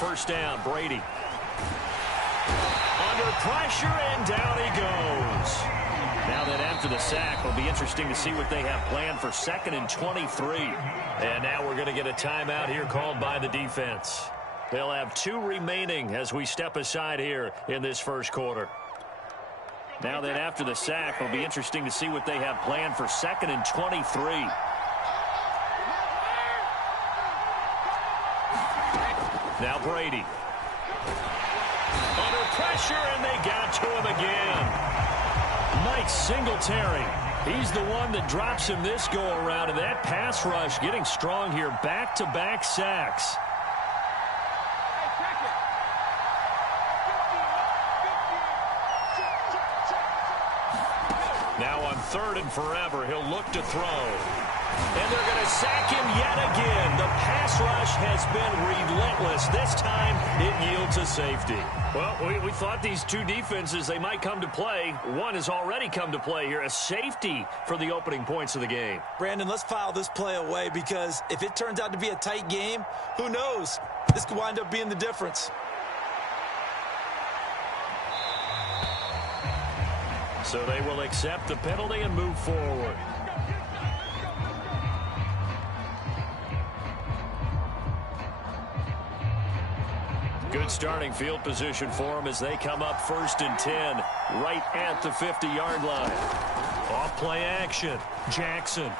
first down. Brady. Under pressure, and down he goes. Now that after the sack, it'll be interesting to see what they have planned for 2nd and 23. And now we're going to get a timeout here called by the defense. They'll have 2 remaining as we step aside here in this first quarter. Now that after the sack, it'll be interesting to see what they have planned for 2nd and 23. Now Brady. Under pressure, and they got to him again. Mike Singletary. He's the one that drops him this go-around, and that pass rush getting strong here. Back-to-back sacks. Now on 3rd and forever, he'll look to throw. And they're going to sack him yet again. The pass rush has been relentless. This time, it yields a safety. Well, we thought these 2 defenses, they might come to play. One has already come to play here. A safety for the opening points of the game. Brandon, let's file this play away because if it turns out to be a tight game, who knows? This could wind up being the difference. So they will accept the penalty and move forward. Good starting field position for them as they come up 1st and 10, right at the 50-yard line. Off play action, Jackson.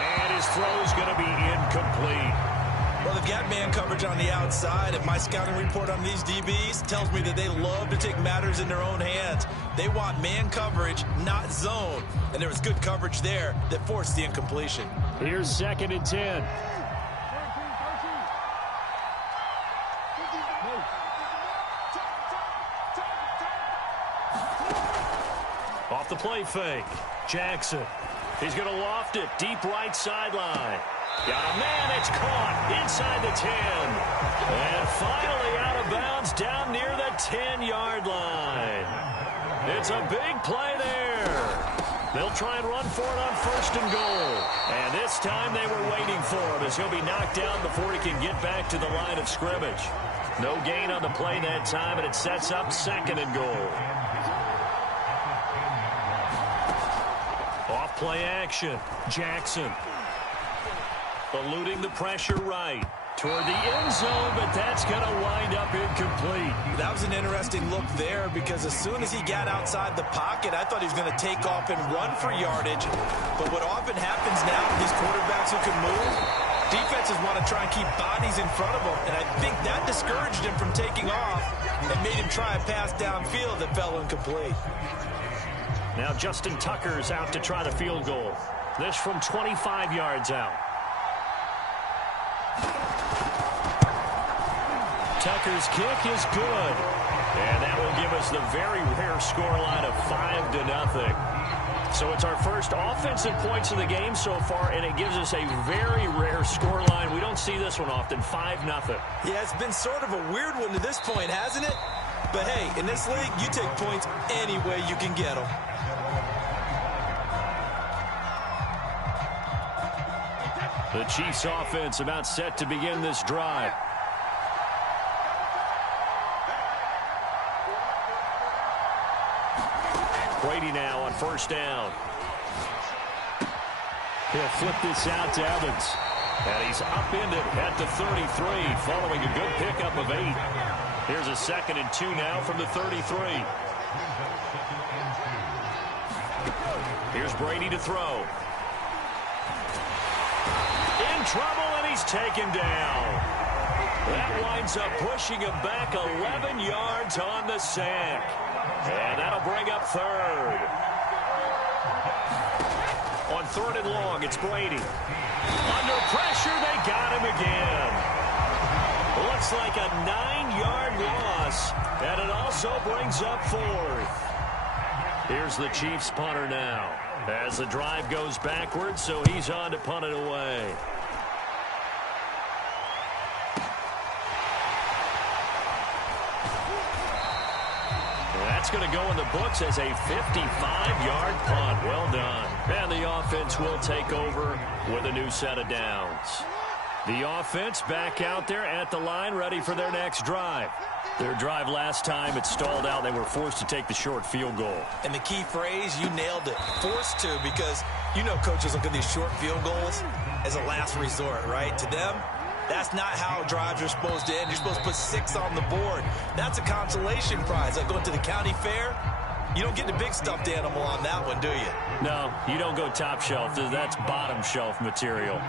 And his throw is going to be incomplete. Well, they've got man coverage on the outside, and my scouting report on these DBs tells me that they love to take matters in their own hands. They want man coverage, not zone. And there was good coverage there that forced the incompletion. Here's 2nd and 10. Off the play fake. Jackson. He's going to loft it deep right sideline. Got a man, it's caught inside the 10. And finally out of bounds down near the 10-yard line. It's a big play there. They'll try and run for it on 1st and goal. And this time they were waiting for him as he'll be knocked down before he can get back to the line of scrimmage. No gain on the play that time, and it sets up 2nd and goal. Off play action, Jackson. Eluding the pressure right toward the end zone, but that's going to wind up incomplete. That was an interesting look there because as soon as he got outside the pocket, I thought he was going to take off and run for yardage. But what often happens now with these quarterbacks who can move, defenses want to try and keep bodies in front of them, and I think that discouraged him from taking off and made him try a pass downfield that fell incomplete. Now Justin Tucker's out to try the field goal. This from 25 yards out. Tucker's kick is good. And that will give us the very rare scoreline of 5-0. So it's our first offensive points of the game so far, and it gives us a very rare scoreline. We don't see this one often, 5-0. Yeah, it's been sort of a weird one to this point, hasn't it? But hey, in this league, you take points any way you can get them. The Chiefs offense about set to begin this drive. Brady now on 1st down. He'll flip this out to Evans. And he's upended at the 33 following a good pickup of 8. Here's a 2nd and 2 now from the 33. Here's Brady to throw. In trouble, and he's taken down. That winds up pushing him back 11 yards on the sack. And that'll bring up 3rd. On 3rd and long, it's Brady. Under pressure, they got him again. Looks like a 9-yard loss, and it also brings up 4th. Here's the Chiefs punter now as the drive goes backwards, so he's on to punt it away. That's going to go in the books as a 55-yard punt. Well done. And the offense will take over with a new set of downs. The offense back out there at the line, ready for their next drive. Their drive last time, it stalled out. They were forced to take the short field goal. And the key phrase, you nailed it, forced to, because you know coaches look at these short field goals as a last resort, right? To them, that's not how drives are supposed to end. You're supposed to put 6 on the board. That's a consolation prize. Like going to the county fair, you don't get the big stuffed animal on that one, do you? No, you don't go top shelf. That's bottom shelf material.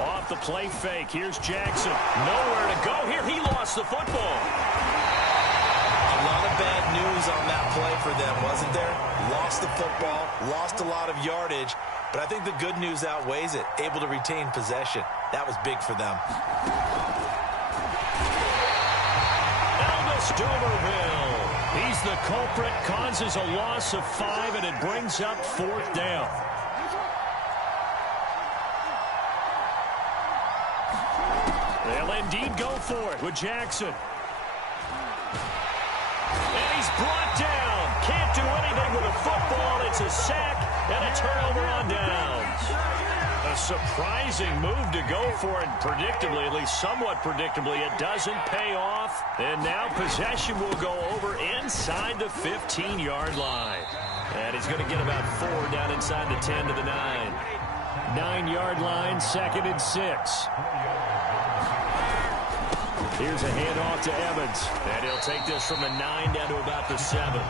Off the play fake. Here's Jackson. Nowhere to go here. He lost the football. A lot of bad news on that play for them, wasn't there? Lost the football, lost a lot of yardage, but I think the good news outweighs it. Able to retain possession. That was big for them. Elvis Dumerville. He's the culprit, causes a loss of 5, and it brings up 4th down. They'll indeed go for it with Jackson. And he's brought down. Can't do anything with a football. It's a sack and a turnover on downs. A surprising move to go for it. Predictably, at least somewhat predictably, it doesn't pay off. And now possession will go over inside the 15-yard line. And he's going to get about 4 down inside the 10 to the 9. 9-yard line, 2nd and 6. Here's a handoff to Evans. And he'll take this from the 9 down to about the 7.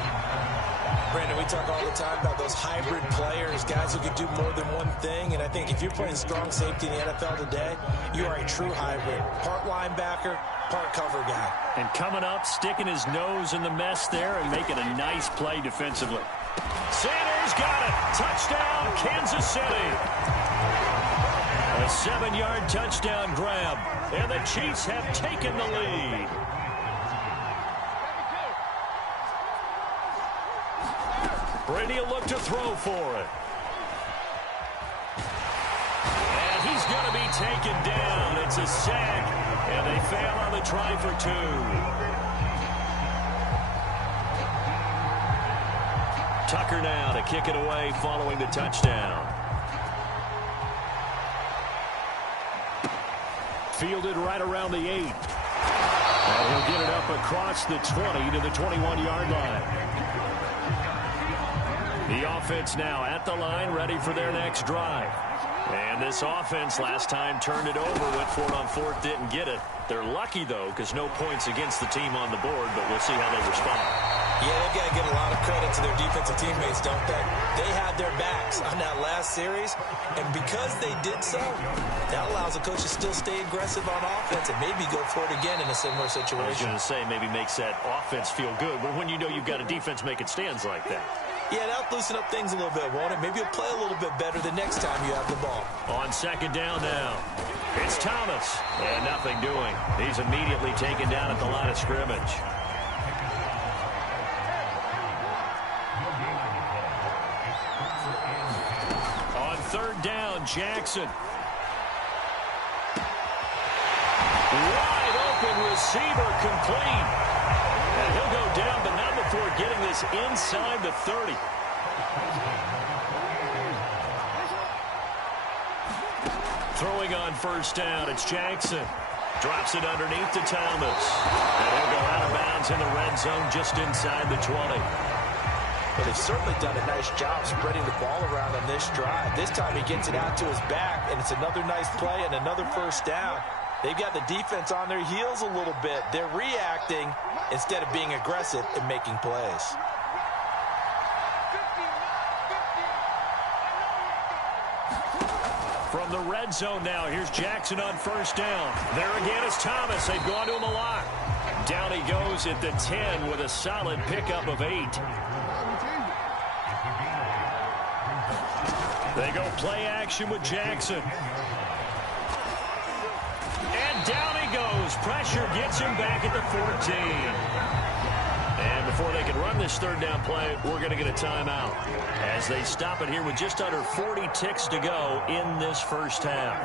Brandon, we talk all the time about those hybrid players, guys who can do more than one thing. And I think if you're playing strong safety in the NFL today, you are a true hybrid. Part linebacker, part cover guy. And coming up, sticking his nose in the mess there and making a nice play defensively. Sanders got it. Touchdown, Kansas City. A 7-yard touchdown grab, and the Chiefs have taken the lead. Brady will look to throw for it. And he's going to be taken down. It's a sack, and they fail on the try for 2. Tucker now to kick it away following the touchdown. Fielded right around the 8. And he'll get it up across the 20 to the 21-yard line. The offense now at the line, ready for their next drive. And this offense last time turned it over, went for it on 4th, didn't get it. They're lucky, though, because no points against the team on the board, but we'll see how they respond. Yeah, they've got to give a lot of credit to their defensive teammates, don't they? They had their backs on that last series, and because they did so, that allows the coach to still stay aggressive on offense and maybe go for it again in a similar situation. I was going to say, maybe makes that offense feel good, but when you know you've got a defense making stands like that. Yeah, that'll loosen up things a little bit, won't it? Maybe you'll play a little bit better the next time you have the ball. On 2nd down now, it's Thomas, and nothing doing. He's immediately taken down at the line of scrimmage. On 3rd down, Jackson. Wide open receiver complete. And he'll go down, but not before getting this inside the 30. Throwing on 1st down, it's Jackson. Drops it underneath to Thomas. And he'll go out of bounds in the red zone just inside the 20. But they've certainly done a nice job spreading the ball around on this drive. This time he gets it out to his back, and it's another nice play and another 1st down. They've got the defense on their heels a little bit. They're reacting instead of being aggressive and making plays. From the red zone now, here's Jackson on 1st down. There again is Thomas. They've gone to him a lot. Down he goes at the 10 with a solid pickup of 8. They go play action with Jackson. And down he goes. Pressure gets him back at the 14. And before they can run this 3rd down play, we're going to get a timeout as they stop it here with just under 40 ticks to go in this 1st half.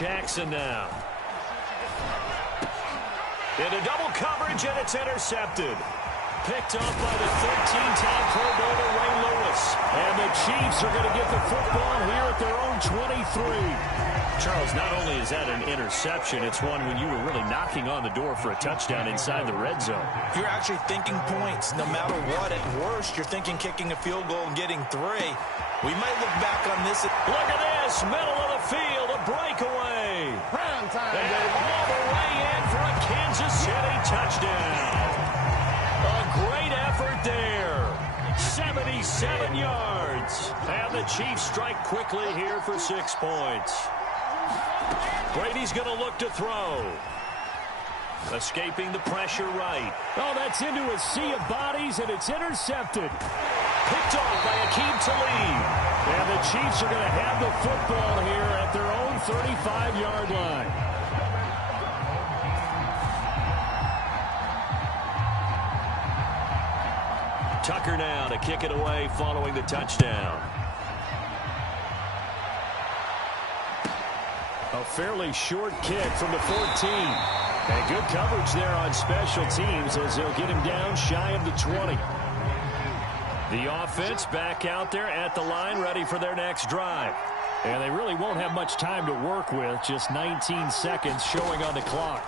Jackson now. Into double coverage, and it's intercepted. Picked up by the 13-time Pro Bowler Ray Lewis. And the Chiefs are going to get the football here at their own 23. Charles, not only is that an interception, it's one when you were really knocking on the door for a touchdown inside the red zone. You're actually thinking points. No matter what, at worst, you're thinking kicking a field goal and getting 3. We might look back on this. Look at this, middle of the field, a breakaway. Prime time, and all the way in for a Kansas City touchdown. A great effort there. 77 yards. And the Chiefs strike quickly here for 6 points. Brady's going to look to throw. Escaping the pressure right. Oh, that's into a sea of bodies, and it's intercepted. Picked off by Akeem Talib. And the Chiefs are going to have the football here at their own 35-yard line. Tucker now to kick it away following the touchdown. A fairly short kick from the 14. And good coverage there on special teams as they'll get him down shy of the 20. The offense back out there at the line, ready for their next drive. And they really won't have much time to work with, just 19 seconds showing on the clock.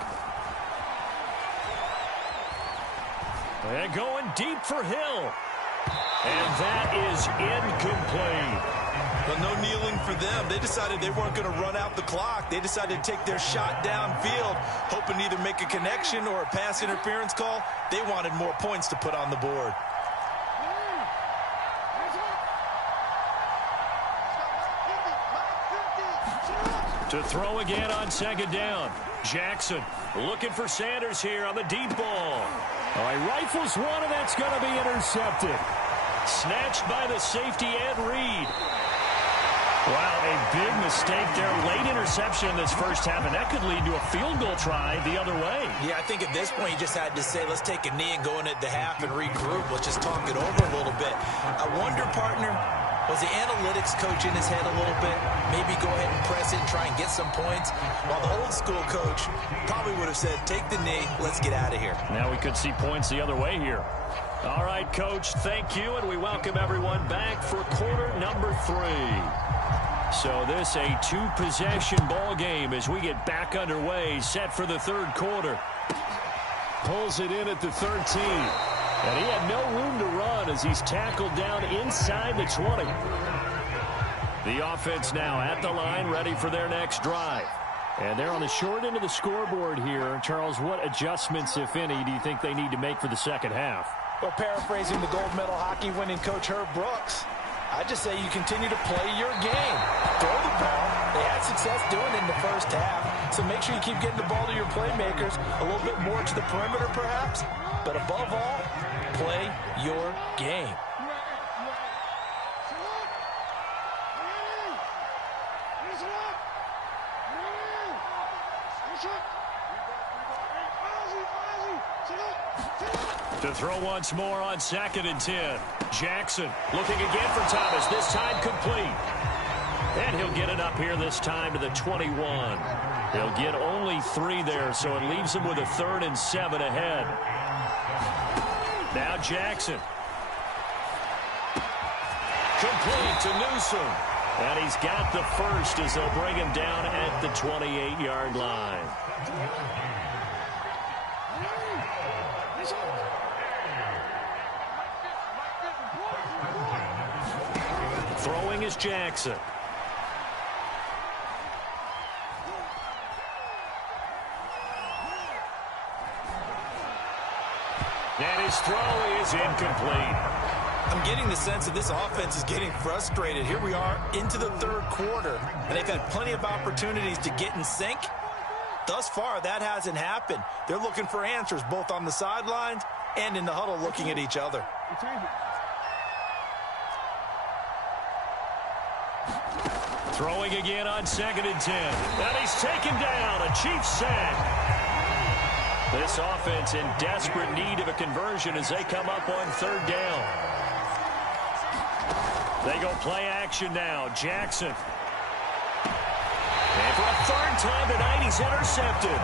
And going deep for Hill. And that is incomplete. Well, no kneeling for them. They decided they weren't going to run out the clock. They decided to take their shot downfield, hoping to either make a connection or a pass interference call. They wanted more points to put on the board. To throw again on second down. Jackson looking for Sanders here on the deep ball. Oh, he rifles one, and that's going to be intercepted. Snatched by the safety, Ed Reed. Wow, a big mistake there. Late interception in this first half, and that could lead to a field goal try the other way. Yeah, I think at this point you just had to say, let's take a knee and go in at the half and regroup. Let's just talk it over a little bit. I wonder, partner, was the analytics coach in his head a little bit? Maybe go ahead and press it and try and get some points? While the old school coach probably would have said, take the knee, let's get out of here. Now we could see points the other way here. All right, Coach, thank you, and we welcome everyone back for quarter number 3. So this a 2-possession ball game as we get back underway, set for the third quarter. Pulls it in at the 13. And he had no room to run as he's tackled down inside the 20. The offense now at the line, ready for their next drive. And they're on the short end of the scoreboard here. Charles, what adjustments, if any, do you think they need to make for the second half? Well, paraphrasing the gold medal hockey winning coach Herb Brooks, I just say you continue to play your game. Throw the ball. They had success doing it in the first half. So make sure you keep getting the ball to your playmakers, a little bit more to the perimeter perhaps. But above all, play your game. To throw once more on 2nd and 10. Jackson looking again for Thomas, this time complete. And he'll get it up here this time to the 21. He'll get only 3 there, so it leaves him with a 3rd and 7 ahead. Now Jackson. Complete to Newsom. And he's got the first as they'll bring him down at the 28-yard line. Throwing is Jackson. And his throw is incomplete. I'm getting the sense that this offense is getting frustrated. Here we are into the third quarter, and they've had plenty of opportunities to get in sync. Thus far, that hasn't happened. They're looking for answers both on the sidelines and in the huddle looking at each other. Throwing again on 2nd and 10. And he's taken down. A Chiefs sack. This offense in desperate need of a conversion as they come up on 3rd down. They go play action now. Jackson. And for a 3rd time tonight, he's intercepted.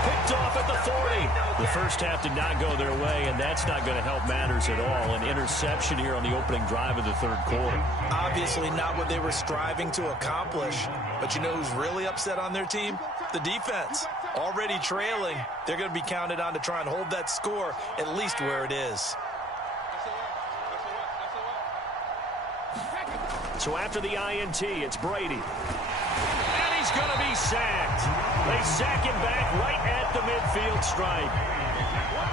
Picked off at the 40. The first half did not go their way, and that's not going to help matters at all. An interception here on the opening drive of the third quarter. Obviously not what they were striving to accomplish. But you know who's really upset on their team? The defense. Already trailing. They're going to be counted on to try and hold that score at least where it is. So after the INT, it's Brady. And he's going to be sacked. They sack him back right at the midfield stripe.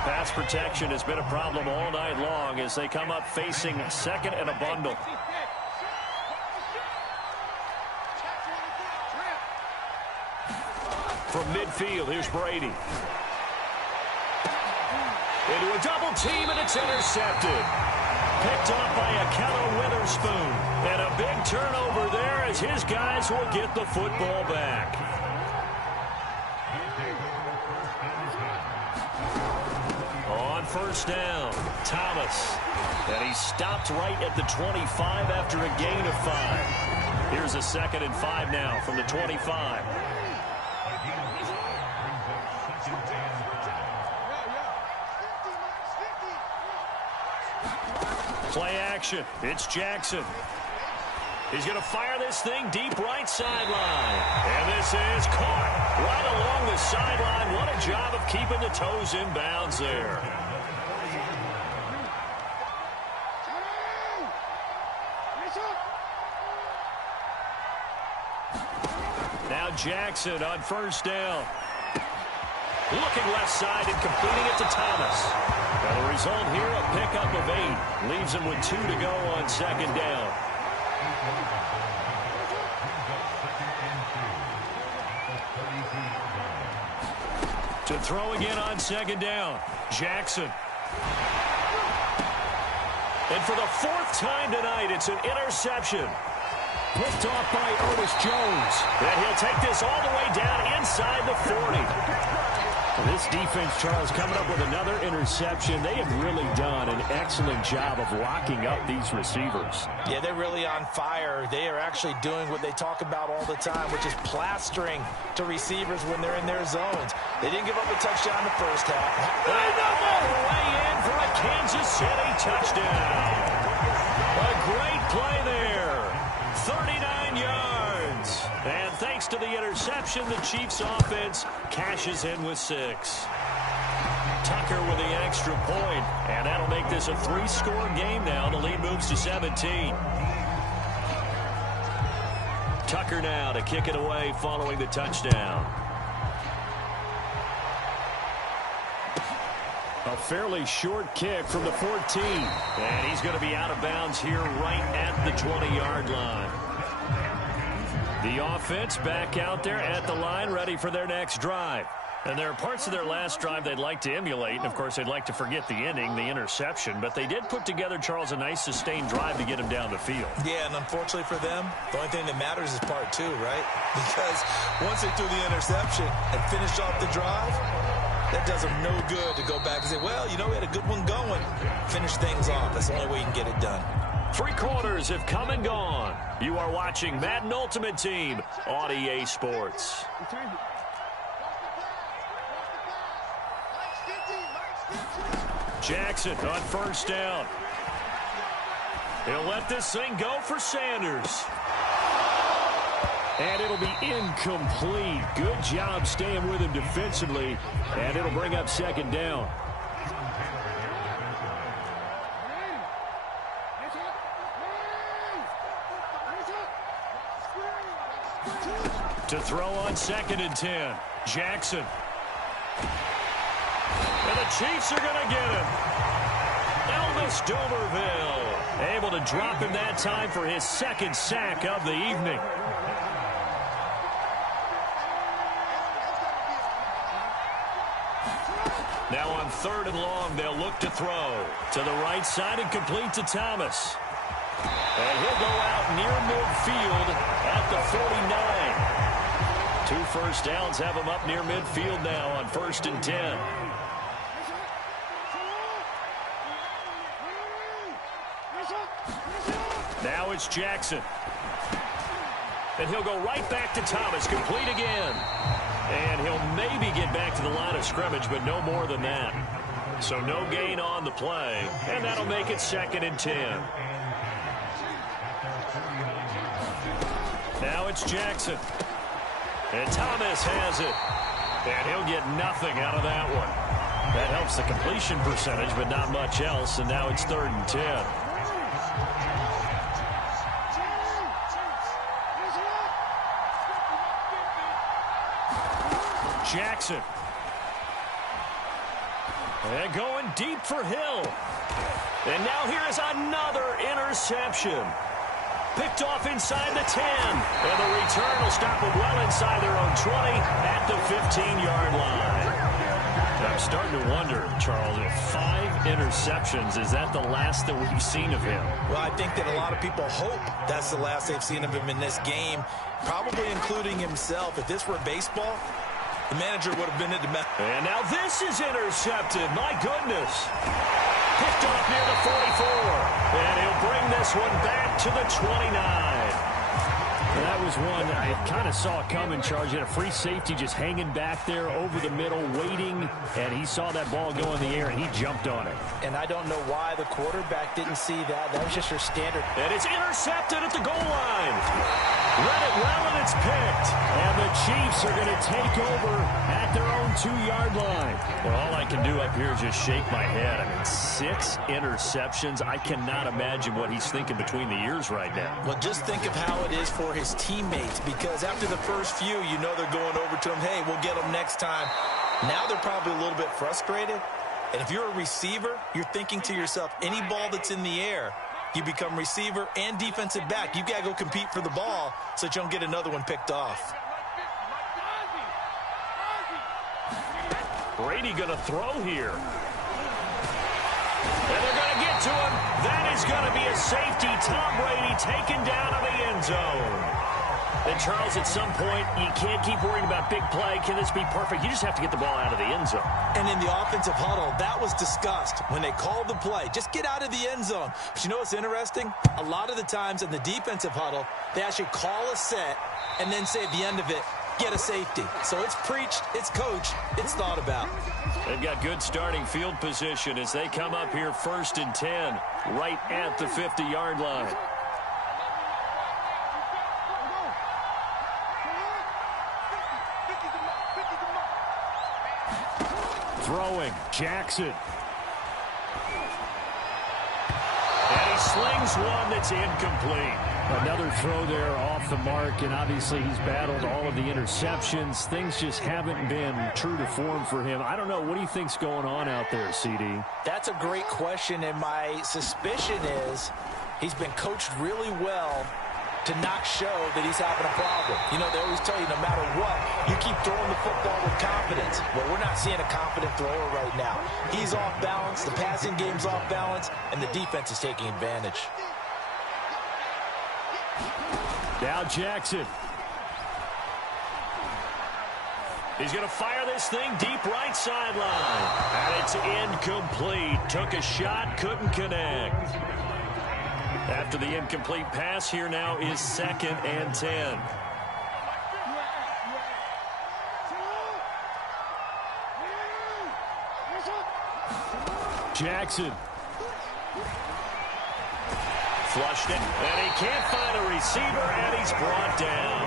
Pass protection has been a problem all night long as they come up facing second and a bundle. From midfield, here's Brady. Into a double team, and it's intercepted. Picked off by Akello Witherspoon. And a big turnover there as his guys will get the football back. On first down, Thomas. And he stopped right at the 25 after a gain of 5. Here's a 2nd and 5 now from the 25. Play action. It's Jackson. He's going to fire this thing deep right sideline. And this is caught right along the sideline. What a job of keeping the toes in bounds there. Now Jackson on first down. Looking left side and completing it to Thomas. And the result here, a pickup of 8. Leaves him with 2 to go on second down. To throw again on second down, Jackson. And for the 4th time tonight, it's an interception. Picked off by Otis Jones. And he'll take this all the way down inside the 40. This defense, Charles, coming up with another interception. They have really done an excellent job of locking up these receivers. Yeah, they're really on fire. They are actually doing what they talk about all the time, which is plastering to receivers when they're in their zones. They didn't give up a touchdown in the first half. And all the way in for a Kansas City touchdown. A great play there. 39 yards. And thanks to the interception, the Chiefs offense cashes in with 6. Tucker with the extra point, and that'll make this a 3-score game now. The lead moves to 17. Tucker now to kick it away following the touchdown. A fairly short kick from the 14. And he's going to be out of bounds here right at the 20-yard line. The offense back out there at the line, ready for their next drive. And there are parts of their last drive they'd like to emulate. And, of course, they'd like to forget the inning, the interception. But they did put together, Charles, a nice sustained drive to get him down the field. Yeah, and unfortunately for them, the only thing that matters is part 2, right? Because once they threw the interception and finished off the drive, that does them no good to go back and say, well, you know, we had a good one going. Finish things off. That's the only way you can get it done. 3 quarters have come and gone. You are watching Madden Ultimate Team on EA Sports. Jackson on first down. He'll let this thing go for Sanders. And it'll be incomplete. Good job staying with him defensively. And it'll bring up second down. To throw on 2nd and 10. Jackson. And the Chiefs are going to get him. Elvis Dumervil able to drop him that time for his 2nd sack of the evening. Now on 3rd and long, they'll look to throw. To the right side and complete to Thomas. And he'll go out near midfield at the 49. 2 first downs have him up near midfield now on 1st and 10. Now it's Jackson. And he'll go right back to Thomas, complete again. And he'll maybe get back to the line of scrimmage, but no more than that. So no gain on the play, and that'll make it 2nd and 10. Now it's Jackson. And Thomas has it. And he'll get nothing out of that one. That helps the completion percentage, but not much else, and now it's 3rd and 10. Jackson. And going deep for Hill. And now here is another interception. Picked off inside the 10. And the return will stop them well inside their own 20 at the 15-yard line. I'm starting to wonder, Charles, if 5 interceptions, is that the last that we've seen of him? Well, I think that a lot of people hope that's the last they've seen of him in this game, probably including himself. If this were baseball, the manager would have been at the match. And now this is intercepted. My goodness. Picked off near the 44. And he'll bring this one back to the 29. That was one I kind of saw coming, Charles. He had a free safety just hanging back there over the middle, waiting, and he saw that ball go in the air, and he jumped on it. And I don't know why the quarterback didn't see that. That was just your standard. And it's intercepted at the goal line. Read it well, and it's picked. And the Chiefs are going to take over at their own 2-yard line. Well, all I can do up here is just shake my head. I mean, 6 interceptions. I cannot imagine what he's thinking between the ears right now. Well, just think of how it is for his teammates, because after the first few, you know they're going over to him, hey, we'll get them next time. Now they're probably a little bit frustrated. And if you're a receiver, you're thinking to yourself, any ball that's in the air, you become receiver and defensive back. You've got to go compete for the ball so that you don't get another one picked off. Brady going to throw here. And they're going to get to him. That is going to be a safety. Tom Brady taken down to the end zone. And, Charles, at some point, you can't keep worrying about big play. Can this be perfect? You just have to get the ball out of the end zone. And in the offensive huddle, that was discussed when they called the play. Just get out of the end zone. But you know what's interesting? A lot of the times in the defensive huddle, they actually call a set and then say at the end of it, get a safety. So it's preached, it's coached, it's thought about. They've got good starting field position as they come up here 1st and 10, right at the 50-yard line. Throwing, Jackson. And he slings one that's incomplete. Another throw there off the mark, and obviously he's battled all of the interceptions. Things just haven't been true to form for him. I don't know. What do you think's going on out there, CD? That's a great question, and my suspicion is he's been coached really well to not show that he's having a problem. You know, they always tell you no matter what, you keep throwing the football with confidence. Well, we're not seeing a confident thrower right now. He's off balance, the passing game's off balance, and the defense is taking advantage. Now Jackson. He's going to fire this thing deep right sideline. And it's incomplete. Took a shot, couldn't connect. After the incomplete pass, here now is 2nd and 10. Jackson. Flushed it, and he can't find a receiver, and he's brought down.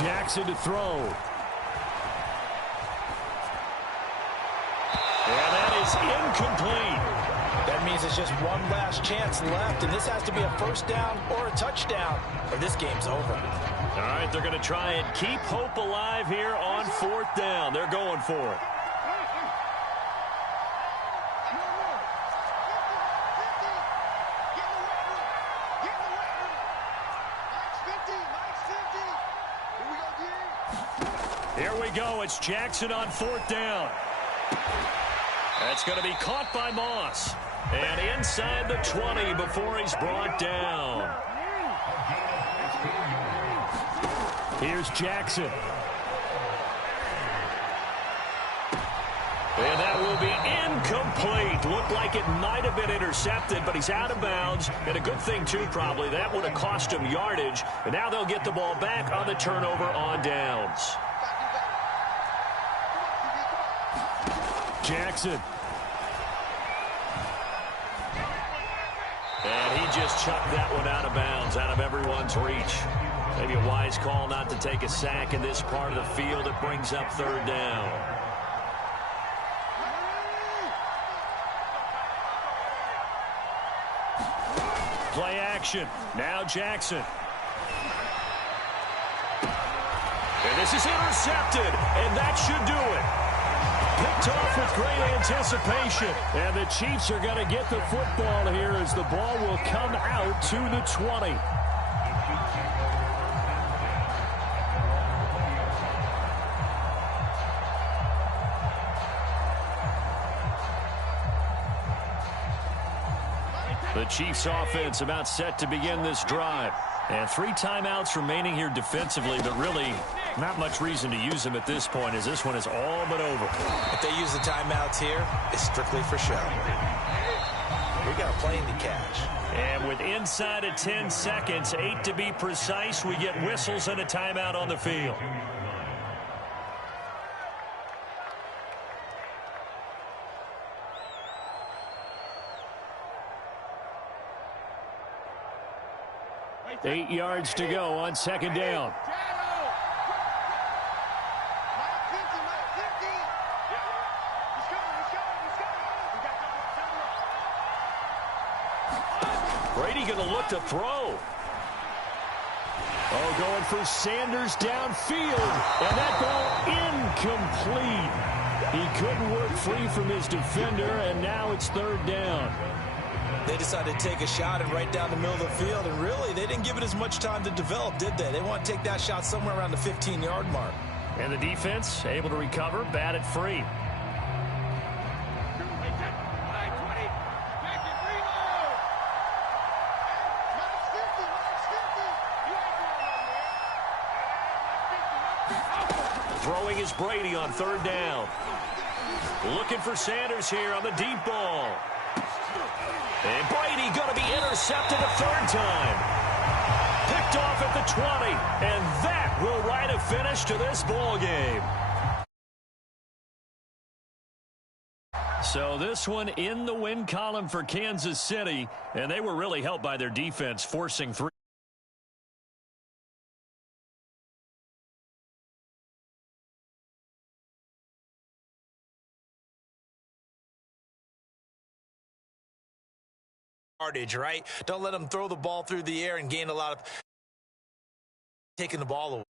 Jackson to throw. And that is incomplete. That means it's just one last chance left, and this has to be a first down or a touchdown, or this game's over. All right, they're going to try and keep hope alive here on 4th down. They're going for it. Here we go. It's Jackson on 4th down. That's going to be caught by Moss. And inside the 20 before he's brought down. Here's Jackson. And that will be incomplete. Looked like it might have been intercepted, but he's out of bounds. And a good thing, too, probably. That would have cost him yardage. And now they'll get the ball back on the turnover on downs. Jackson. And he just chucked that one out of bounds, out of everyone's reach. Maybe a wise call not to take a sack in this part of the field. It brings up third down. Play action. Now Jackson. And this is intercepted, and that should do it. Picked off with great anticipation. And the Chiefs are going to get the football here as the ball will come out to the 20. The Chiefs offense about set to begin this drive. And 3 timeouts remaining here defensively, but really not much reason to use them at this point as this one is all but over. If they use the timeouts here, it's strictly for show. We got a plane to catch. And with inside of 10 seconds, 8 to be precise, we get whistles and a timeout on the field. Eight yards to go on second down. Brady going to look to throw. Oh, going for Sanders downfield. And that ball incomplete. He couldn't work free from his defender, and now it's third down. They decided to take a shot and right down the middle of the field, and really, they didn't give it as much time to develop, did they? They want to take that shot somewhere around the 15-yard mark. And the defense able to recover, batted free. Throwing is Brady on third down. Looking for Sanders here on the deep ball. And Brady going to be intercepted a third time. Picked off at the 20. And that will write a finish to this ball game. So this one in the win column for Kansas City. And they were really helped by their defense, forcing 3. Right? Don't let them throw the ball through the air and gain a lot of taking the ball away.